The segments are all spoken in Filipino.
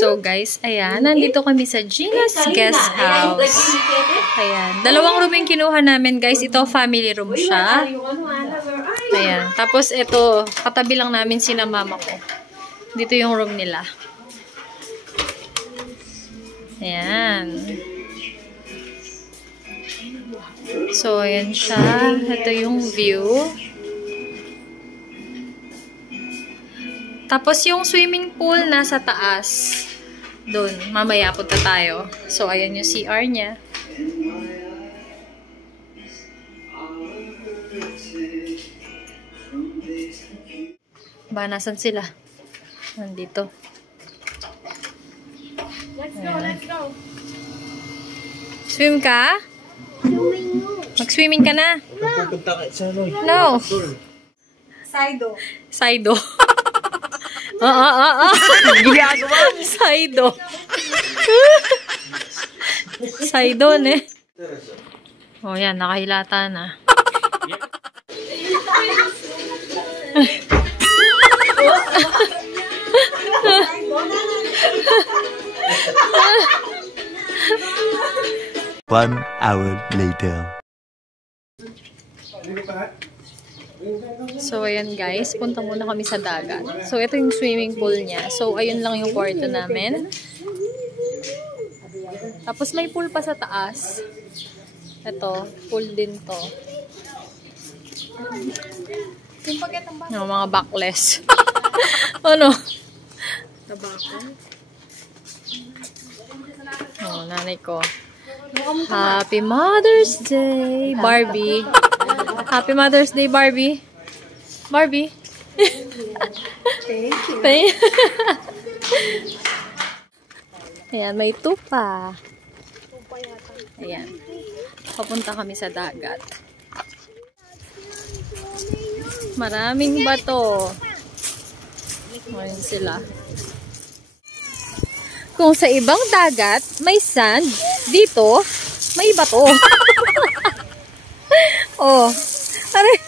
So guys, ayan, nandito kami sa Gina's Guest House. Ayan, dalawang room yung kinuha namin guys. Ito, family room siya. Ayan, tapos ito, katabi lang namin sina mama ko. Dito yung room nila. Ayan. So, ayan siya. Ito yung view. Tapos yung swimming pool nasa taas. Doon. Mamaya punta tayo. So, ayan yung CR niya. Ba, nasan sila? Nandito. Let's go, let's go. Swim ka? Mag-swimming ka na? No. Saido. Saido. Ginagawa. Saido. Saido, ne? Oh, yan. Nakahilata na. One hour later. So, ayan guys. Punta muna kami sa dagat. So, ito yung swimming pool niya. So, ayun lang yung kwarto namin. Tapos, may pool pa sa taas. Ito, pool din to. Yung mga backless. Ano? Tabako. Oh, nanay ko. Happy Mother's Day, Barbie. Happy Mother's Day, Barbie. Barbie. Thank you. Ayan, may tupa. Ayan. Papunta kami sa dagat. Maraming bato. Ayan sila. Kung sa ibang dagat, may sand, dito, may bato. Oh. Aray.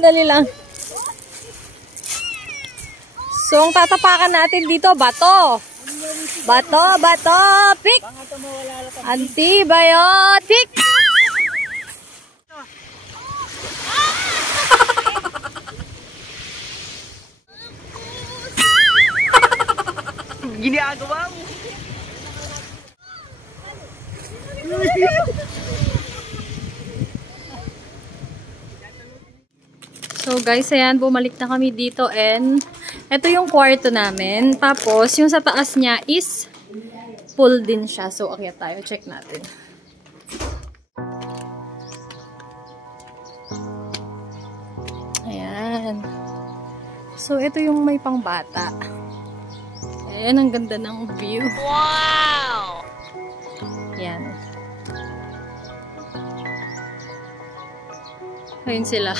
Dali lang. So, ang tatapakan natin dito, bato. Bato, bato, pick. Antibiotic. Ginagawa mo. So guys, ayan, bumalik na kami dito and ito yung kwarto namin. Tapos, yung sa taas niya is pool din siya. So, akyat tayo. Check natin. Ayan. So, ito yung may pangbata. Ayan, ang ganda ng view. Wow! Ayan. Ayun sila.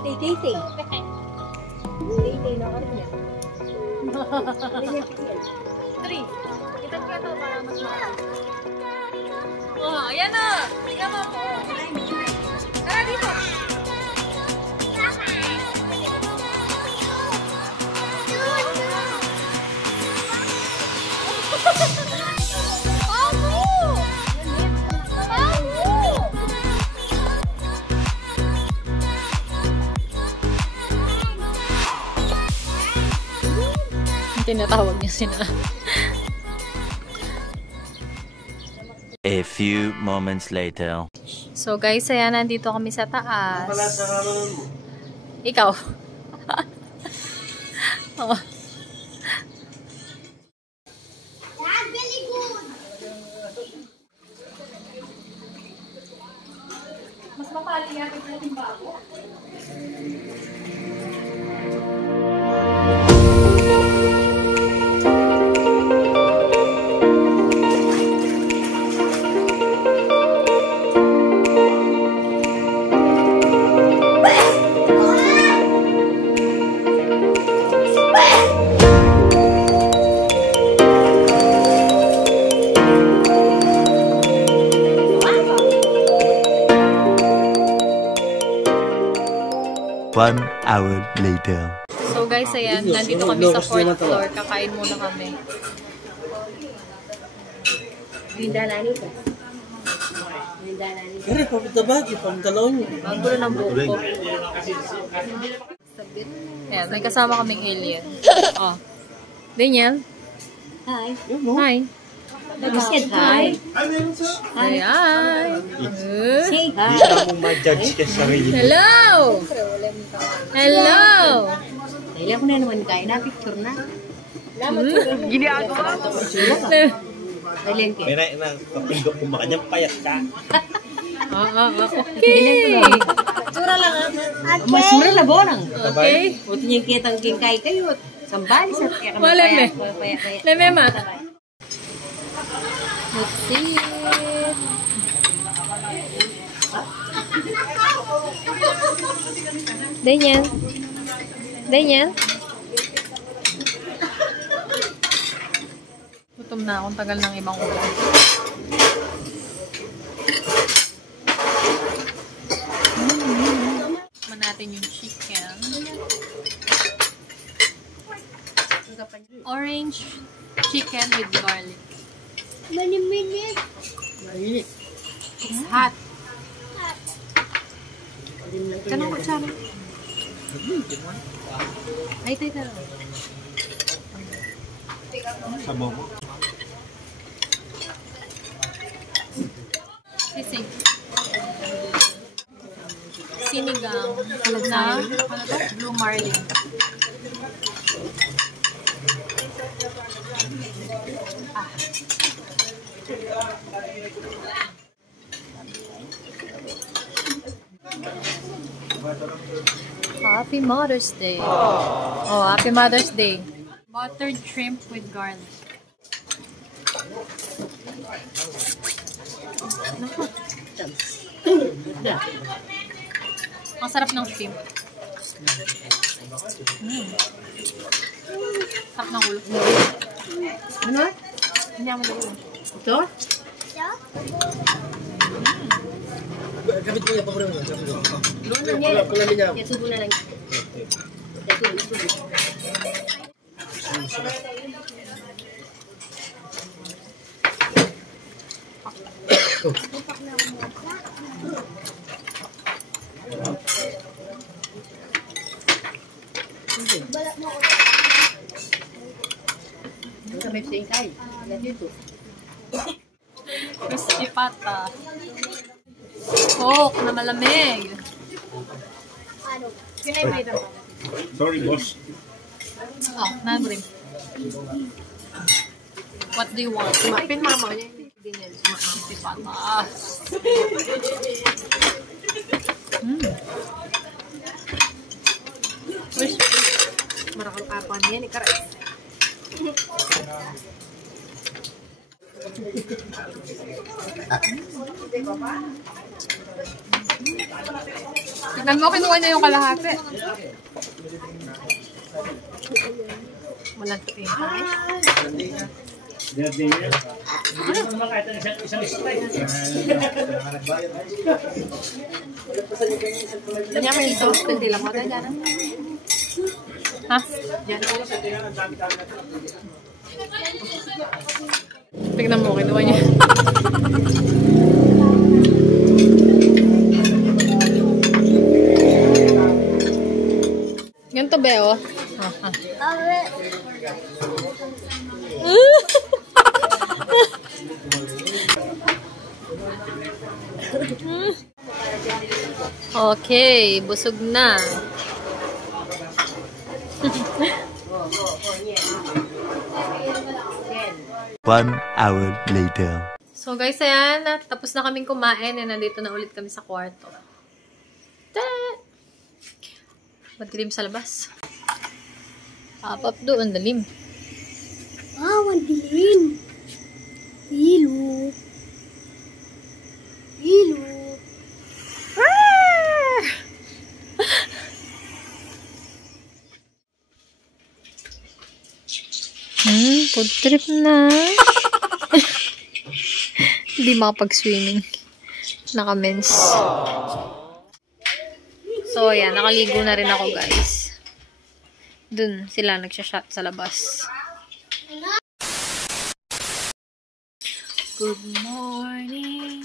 Tay-tay-tay. Tay-tay na ka rin yan. Three. Kita ko ito para mas marami. Oh, ayan na! Tingnan mo po. Tara dito! Tinatawag niya sila. A few moments later. So guys, ayan, nandito kami sa taas. Ikaw. Oh. Mas mapali yata yung bago. 1 hour later. So guys, ayan, nandito kami sa 4th floor. Kakain muna kami. Hindalani ka. Hindalani. Kaya papunta ba? Ipamdalaw niyo. Ang gulo ng buhok ko. Ayan, may kasama kaming alien. Oh. Daniel. Hi. Hi. Nag-said hi. Hi. Hi. Say hi. Hindi ka mong ma-judge ka sa sarili. Hello. Hello. Dahil ako na naman kain na, picture na. Ginagawa. Dahil ka. May na kapindok ko makanyang payat ka. Okay. Tsura lang ha. Mas mura na bonang. Okay. Buti niyang kitang kingkay kayo. Sambali sa kaya ka Malame. mapaya. Lemema. Let's see. Daniel. Daniel. Gutom na akong tagal ng ibang ulam. Tikman natin yung chicken. Orange chicken with garlic. It's hot. Kanang kutsara. Ay, tayo. Sama mo. Sisig. Sinigang na blue marlin. Happy Mother's Day. Oh, Happy Mother's Day. Buttered shrimp with garlic. Naku. Ang sarap ng shrimp. Sarap ng ulo. Ano? Hindi ako ulo. Ito? Kapit mo yung paborito mo. Doon na niya. Yan subo na lang. Subo. May singkay. Yan dito. Crispy pata. Coke na malamig. Sorry, boss. Oh, nabrim. What do you want? Mapin mama niya. Crispy pata. Marakal kapan yan. Ikarais. Tignan mo, kinuha niya yung kalahati. Walang tingkay. Kanya may toast din lang mo. Dyan. Ha? Dyan. Tignan mo, kinuha niya. Ganito ba, oh? Okay, busog na. One hour later. So guys, ayan, tapos na kaming kumain and nandito na ulit kami sa kwarto. Madilim sa labas. Up doon, dalim. Wow, ang dilim. Hilo. Hilo. Food trip na. Hindi makapag-swimming. Naka-mens. So, ayan. Nakaligo na rin ako, guys. Dun sila nagsha-shot sa labas. Good morning.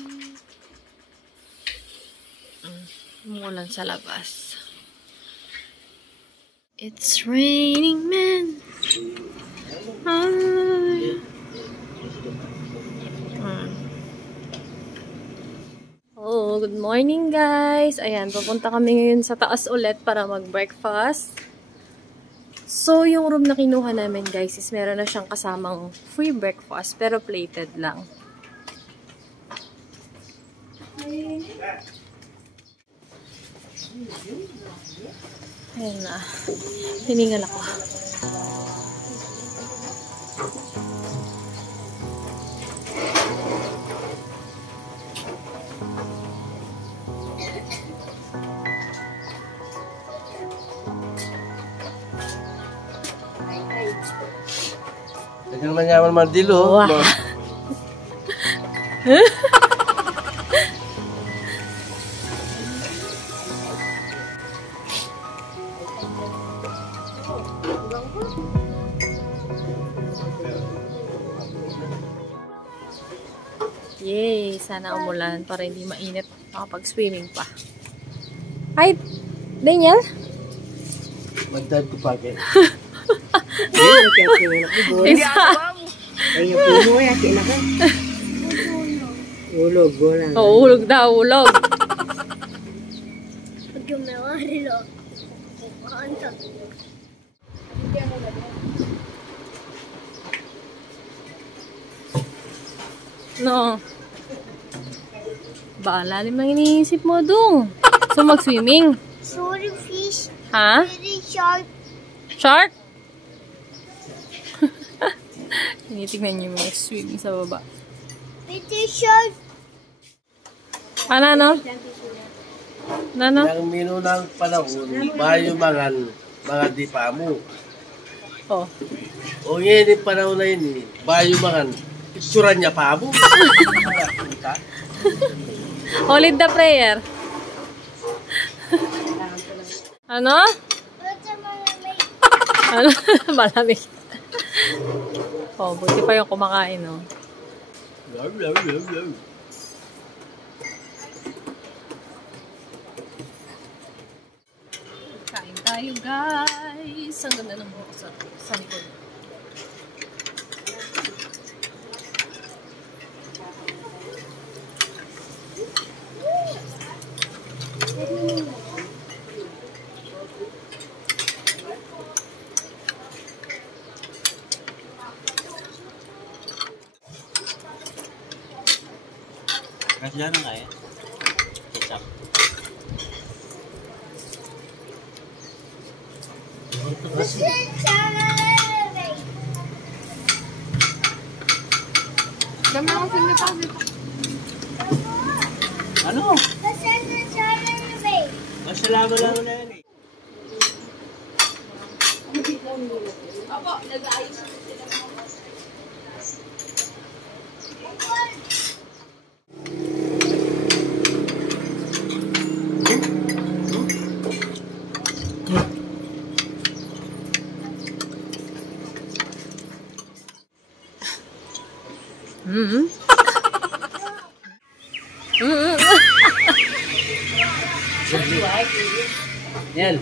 Umulan sa labas. It's raining men. Oh, good morning guys. Ayan, pupunta kami ngayon sa taas ulit para mag-breakfast. So, yung room na kinuha namin guys is meron na siyang kasamang free breakfast pero plated lang. Ayan na. Hiningal ako. Ganyan naman yaman mandilo. Wow. Yay! Sana umulan para hindi mainit makapag-swimming pa. Hi! Daniel? Magdad ko pa kayo. Isa! Ay, yung puno ya, kinakan. Ulog, bola. Oh, ulog daw, ulog. No. Ba, lalim lang iniisip mo dong. So, mag-swimming. Sorry, fish. Ha? Very sharp. Shark? Tinitignan niyo yung mag-swimming sa baba. Very sharp. Ano? Ano? Ang minunang panahon, bayo mga di pa mo. Oh. O ngayon yung panahon na yun eh, bayo mga isuran niya pa mo. Hold the prayer. Ano? Ano? Malamig. Oh, buti pa yung kumakain, oh. Kain tayo, guys. Ang ganda ng buhok sa likod. Kasi yan ang kaya. Ketchup. Dami akong finger pa dito. Ano? Masalaman na yan eh. Yan.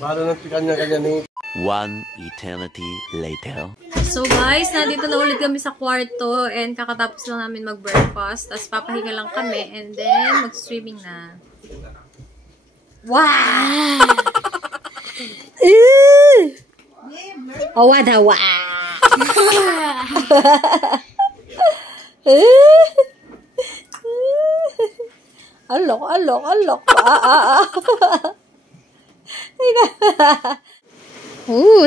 Baro ng kanya-kanya ni. One eternity later. So guys, nandito na ulit kami sa kwarto and kakatapos lang namin mag-breakfast. Tapos papahinga lang kami and then mag-swimming na. Wow! Oh, what a wow! Alok.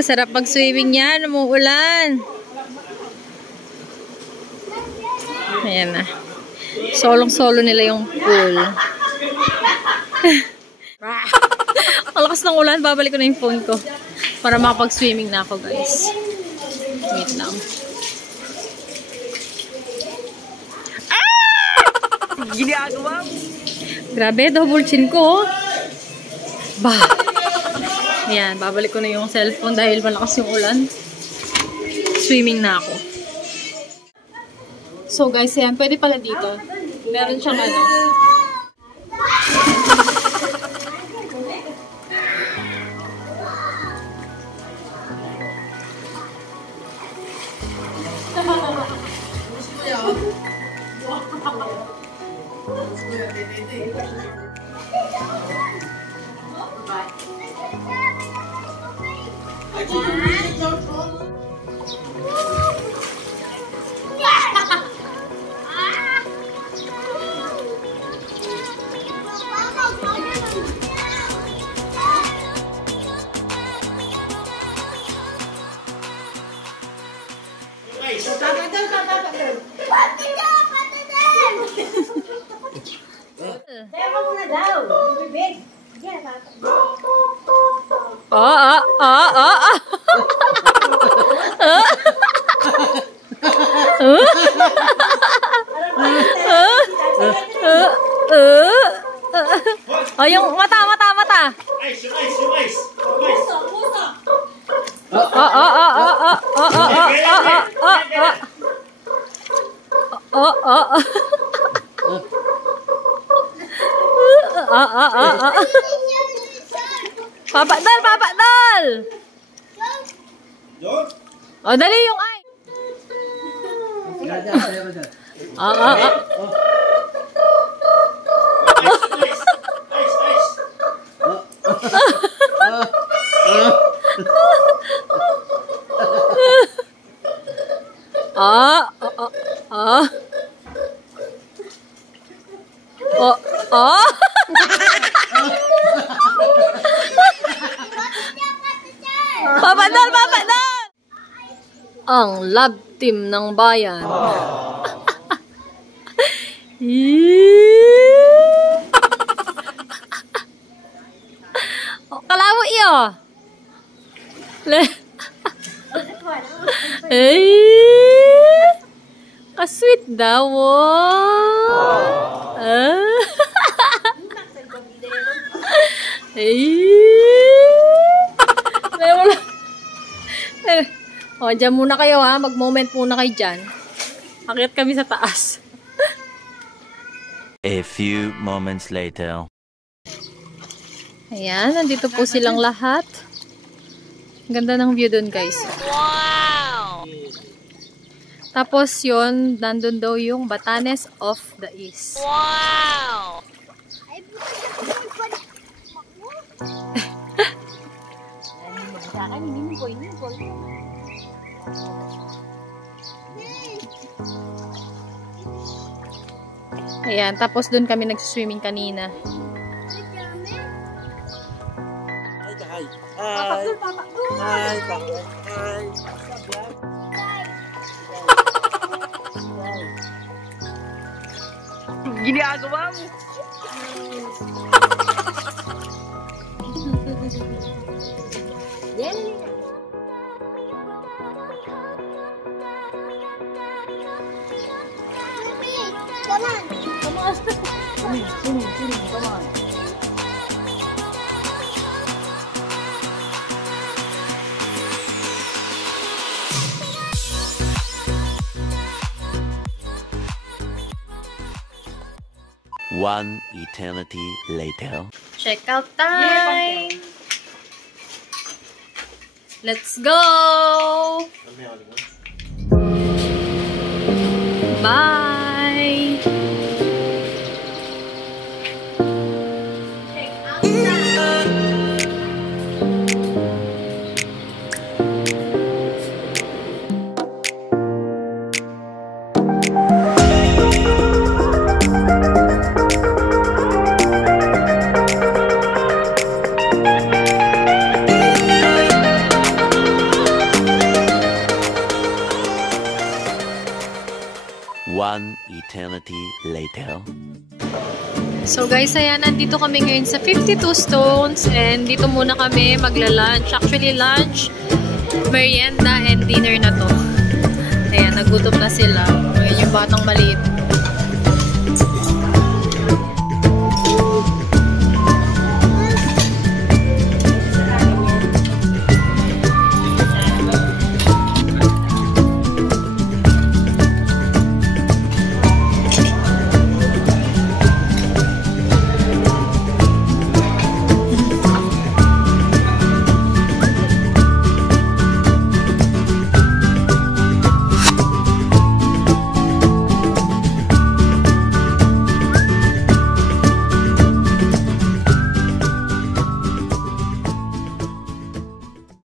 Sarap mag-swimming yan. Umuulan. Ayan na. Solong-solo nila yung pool. Ang lakas ng ulan. Babalik ko na yung phone ko. Para makapag-swimming na ako, guys. Wait lang. ginagawa mo? Grabe, double chin ko. Bah. Ayan, babalik ko na yung cellphone dahil malakas yung ulan. Swimming na ako. So guys, ayan, pwede pala dito. Meron siyang ano. Oh, yung mata. Papa Dal! Oh, dali yung ay. Papa Dal! Ang love team ng bayan. Kalawo iyo. Ka-sweet daw. O, dyan muna kayo ha. Mag-moment muna kayo dyan. Akit kami sa taas. A few moments later. Ayan, nandito po silang lahat. Ganda ng view dun, guys. Wow! Tapos yun, nandun daw yung Batanes of the East. Wow! Ayan, tapos dun kami nagsiswimming kanina. Ginagawa mo? Come on. One eternity later. Check out time! Let's go! Bye! One eternity later. So guys, ayan, nandito kami ngayon sa 52 Stones and dito muna kami magla-lunch. Actually, lunch, merienda, and dinner na to. Ayan, nagutom na sila. Ayan yung batang maliit.